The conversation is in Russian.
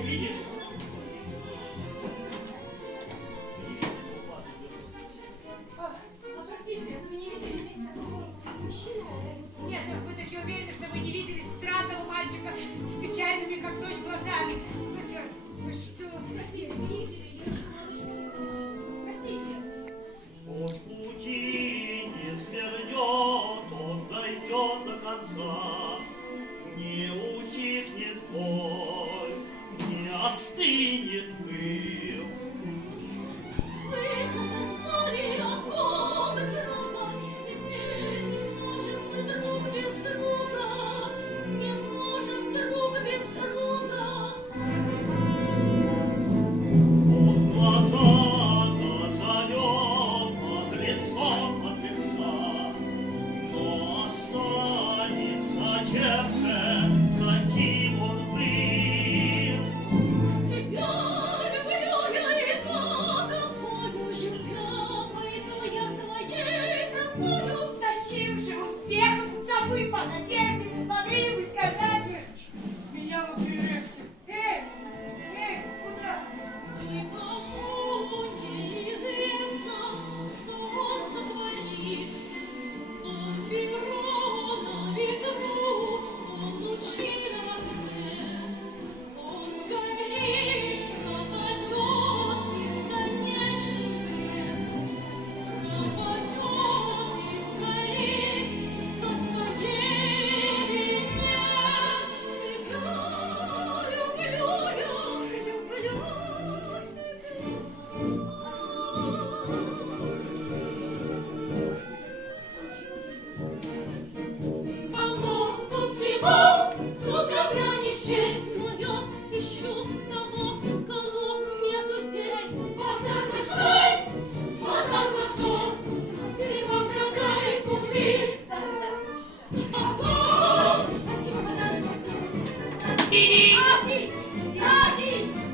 увидишь. Простите, вы не видели здесь такого мужчину? Нет, вы таки уверены, что вы не видели странного мальчика с печальными, как ночь, глазами? Вы что? Простите, вы не видели? Я очень малышка. Простите. Он пути не свернет, он дойдет до конца. Не утихнет боль, не остынет пыл. Вы зазнали оковы друга, теперь не можем мы друг без друга, не можем друг без друга. Он глаза зовет от лица, но останется тем же, каким он был. Тебя люблю я и за тобою, любя, пойду я твоей тропою. С таким же успехом, забыв о надежде, могли бы сказать вы, меня в легче. Эй, куда? Никому неизвестно, что он сотворит. Он перо на ветру, он лучи на огне. Он скорей пропадет бесконечный век. Пропадет и скорей по своей вине. Тебя люблю я, люблю Оно тут всего, кто добра не счесть. Но я ищу того, кого нету здесь. Базар наш дом, стрелок шагает пустырь. Прости, Авдий!